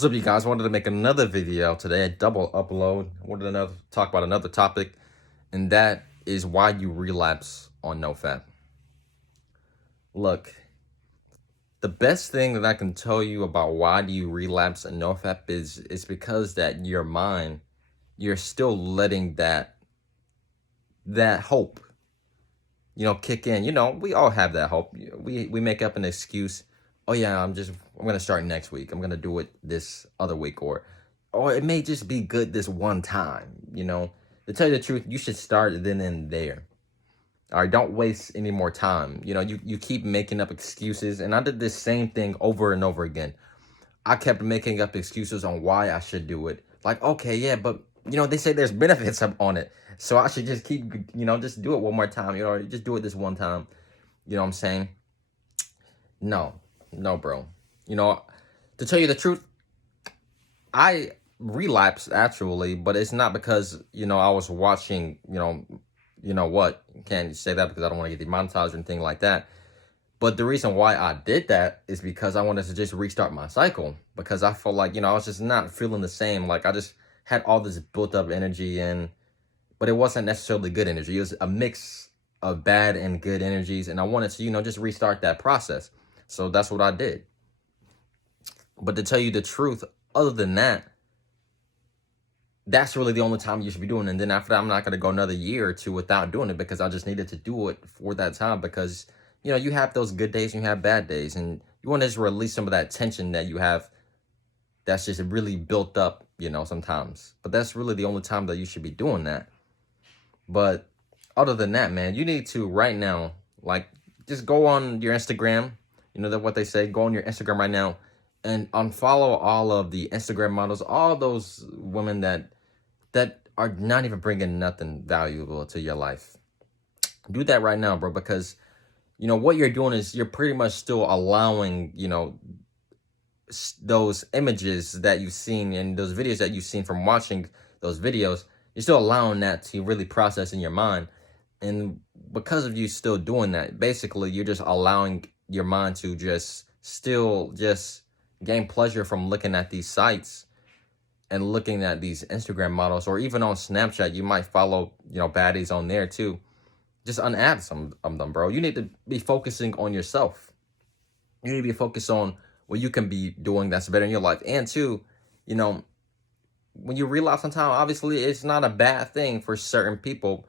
What's up, you guys? I wanted to make another video today, a double upload. I wanted to talk about another topic, and that is why you relapse on NoFap. Look, the best thing that I can tell you about why do you relapse on NoFap is because that your mind, you're still letting that hope, kick in. We all have that hope. We make up an excuse. Oh yeah, I'm gonna start next week. I'm gonna do it this other week, or it may just be good this one time. To tell you the truth, you should start then and there. All right, don't waste any more time. You keep making up excuses, and I did this same thing over and over again. I kept making up excuses on why I should do it. Like, okay, yeah, but they say there's benefits on it, so I should just keep, just do it one more time. Just do it this one time. You know what I'm saying? No, bro. To tell you the truth, I relapsed actually, but it's not because I was watching. What? Can't say that because I don't want to get demonetized or anything like that. But the reason why I did that is because I wanted to just restart my cycle, because I felt like, I was just not feeling the same. Like I just had all this built up energy, but it wasn't necessarily good energy. It was a mix of bad and good energies. And I wanted to, just restart that process. So that's what I did. But to tell you the truth, other than that, that's really the only time you should be doing it. And then after that, I'm not going to go another year or two without doing it, because I just needed to do it for that time, because you have those good days and you have bad days, and you want to just release some of that tension that you have that's just really built up, sometimes. But that's really the only time that you should be doing that. But other than that, man, you need to right now, like, just go on your Instagram. That what they say, go on your Instagram right now and unfollow all of the Instagram models, all those women that are not even bringing nothing valuable to your life. Do that right now, bro, because what you're doing is you're pretty much still allowing, those images that you've seen and those videos that you've seen from watching those videos, you're still allowing that to really process in your mind. And because of you still doing that, basically you're just allowing your mind to still gain pleasure from looking at these sites and looking at these Instagram models, or even on Snapchat. You might follow, baddies on there too. Just unadd some of them, bro. You need to be focusing on yourself. You need to be focused on what you can be doing that's better in your life. And two, when you relapse on time, obviously it's not a bad thing for certain people,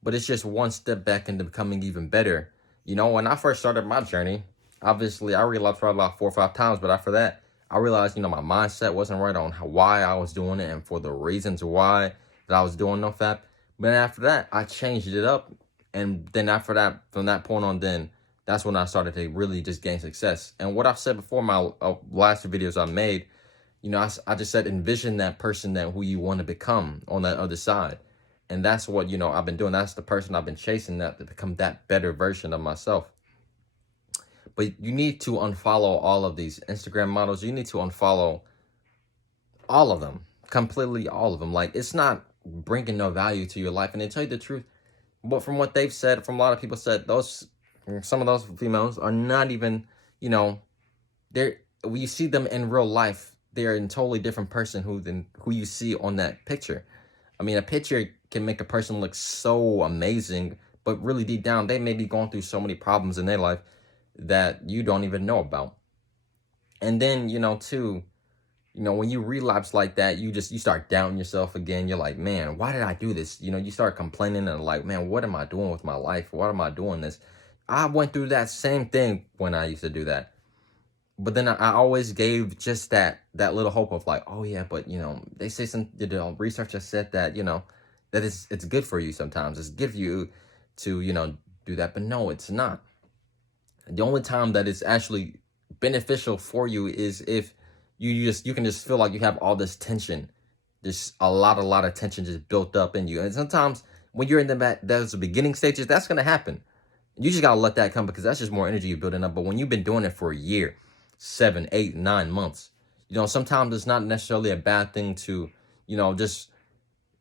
but it's just one step back into becoming even better. When I first started my journey, obviously I relapsed probably about 4 or 5 times, but after that, I realized, my mindset wasn't right on why I was doing it and for the reasons why that I was doing NoFap. But after that, I changed it up. And then after that, from that point on, then that's when I started to really just gain success. And what I've said before, my last videos I made, I just said, envision that person who you want to become on that other side. And that's what, I've been doing. That's the person I've been chasing, that to become that better version of myself. But you need to unfollow all of these Instagram models. You need to unfollow all of them, completely all of them. Like, it's not bringing no value to your life. And to tell you the truth, but from what they've said, from a lot of people said, some of those females are not even, when you see them in real life, they're a totally different person who you see on that picture. I mean, a picture can make a person look so amazing, but really deep down, they may be going through so many problems in their life that you don't even know about. And then, too, when you relapse like that, you start doubting yourself again. You're like, man, why did I do this? You start complaining and like, man, what am I doing with my life? Why am I doing this? I went through that same thing when I used to do that. But then I always gave just that little hope of like, oh yeah, but they say some research has said that, that it's good for you sometimes. It's good for you to, do that. But no, it's not. The only time that it's actually beneficial for you is if you can just feel like you have all this tension, just a lot of tension just built up in you. And sometimes when you're in those beginning stages, that's going to happen. You just got to let that come, because that's just more energy you're building up. But when you've been doing it for a year, 7, 8, 9 months, sometimes it's not necessarily a bad thing to, just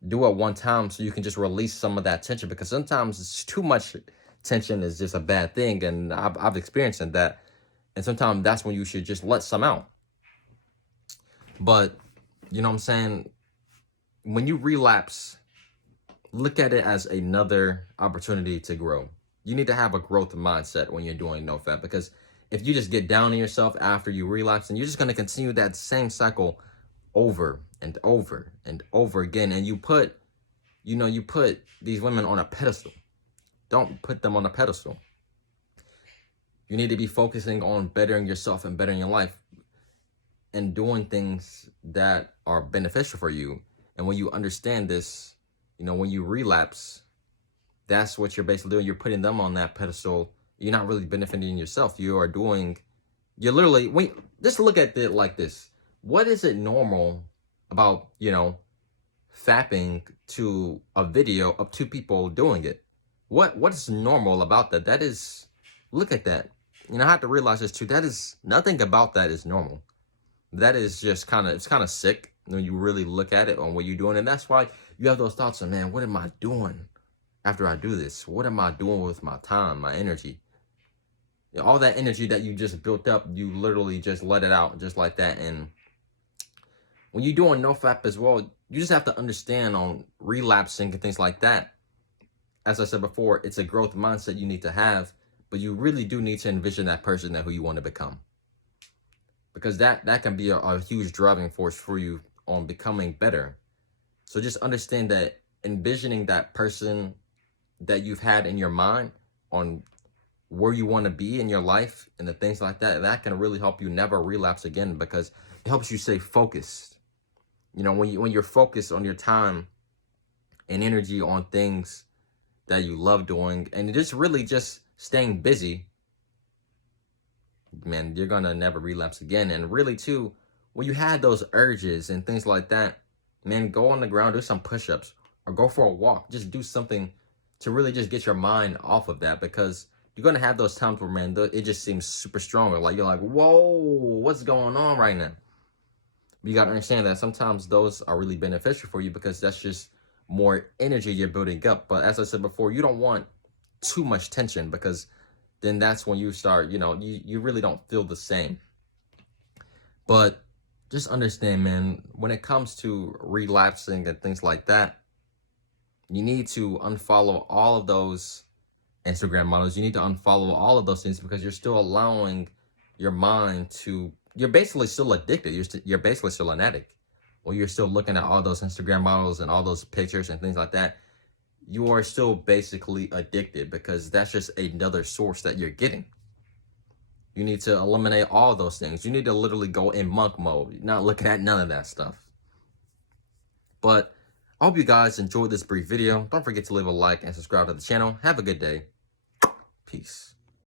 do it one time so you can just release some of that tension, because sometimes it's too much tension is just a bad thing. And I've experienced that. And sometimes that's when you should just let some out. But, you know what I'm saying? When you relapse, look at it as another opportunity to grow. You need to have a growth mindset when you're doing NoFap, because if you just get down on yourself after you relapse, and you're just going to continue that same cycle over and over and over again, and you put these women on a pedestal. Don't put them on a pedestal. You need to be focusing on bettering yourself and bettering your life and doing things that are beneficial for you. And when you understand this, when you relapse, that's what you're basically doing. You're putting them on that pedestal. You're not really benefiting yourself. You're literally, just look at it like this. What is it normal about, fapping to a video of two people doing it? What is normal about that? That is, look at that. I have to realize this too. That is, nothing about that is normal. That is just it's kind of sick when you really look at it on what you're doing. And that's why you have those thoughts of, man, what am I doing after I do this? What am I doing with my time, my energy? All that energy that you just built up, you literally just let it out just like that. And when you're doing NoFap as well, you just have to understand on relapsing and things like that. As I said before, it's a growth mindset you need to have, but you really do need to envision that person who you want to become. Because that can be a huge driving force for you on becoming better. So just understand that envisioning that person that you've had in your mind on where you want to be in your life and the things like that, that can really help you never relapse again, because it helps you stay focused. When you're focused on your time and energy on things that you love doing, and just really just staying busy, man, you're gonna never relapse again. And really too, when you had those urges and things like that, man, go on the ground, do some push-ups, or go for a walk. Just do something to really just get your mind off of that, because you're gonna have those times where, man, it just seems super strong. Like you're like, whoa, what's going on right now? But you gotta understand that sometimes those are really beneficial for you, because that's just more energy you're building up. But as I said before, you don't want too much tension, because then that's when you start, you really don't feel the same. But just understand, man, when it comes to relapsing and things like that, you need to unfollow all of those Instagram models. You need to unfollow all of those things, because you're still allowing your mind you're basically still addicted. You're basically still an addict. When you're still looking at all those Instagram models and all those pictures and things like that, you are still basically addicted, because that's just another source that you're getting. You need to eliminate all those things. You need to literally go in monk mode. You're not looking at none of that stuff. But I hope you guys enjoyed this brief video. Don't forget to leave a like and subscribe to the channel. Have a good day. Peace.